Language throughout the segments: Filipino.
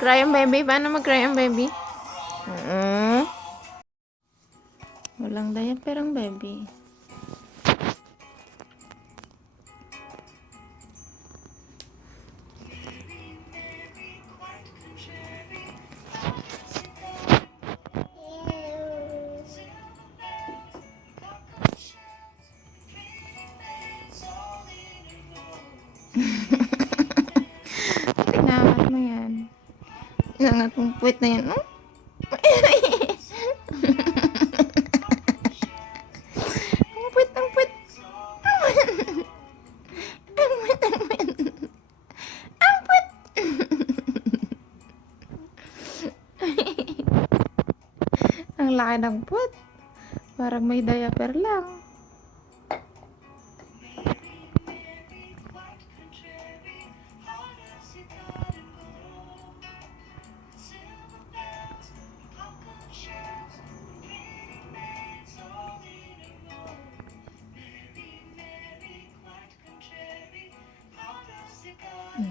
Cry ang baby? Paano mag-cry ang baby? Walang diaper ang baby. Tinangat mo yan. Tinangat mong puwet na yan. Oh? Ang puwet, ang puwet. Ang puwet, ang puwet. Ang puwet. Ang laki ng puwet. Parang may diaper lang.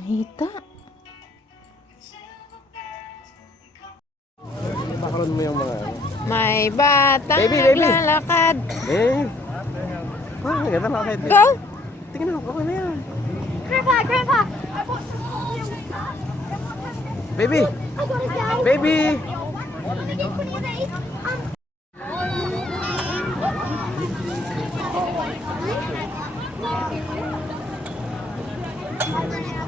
Hita. Bakaroon mo yung mga ano. May batang Baby, baby. naglalakad. Ganda na kahit. Go! Tingnan mo, okay na yan. Grandpa, Grandpa! Baby! I gotta go! Baby! Um,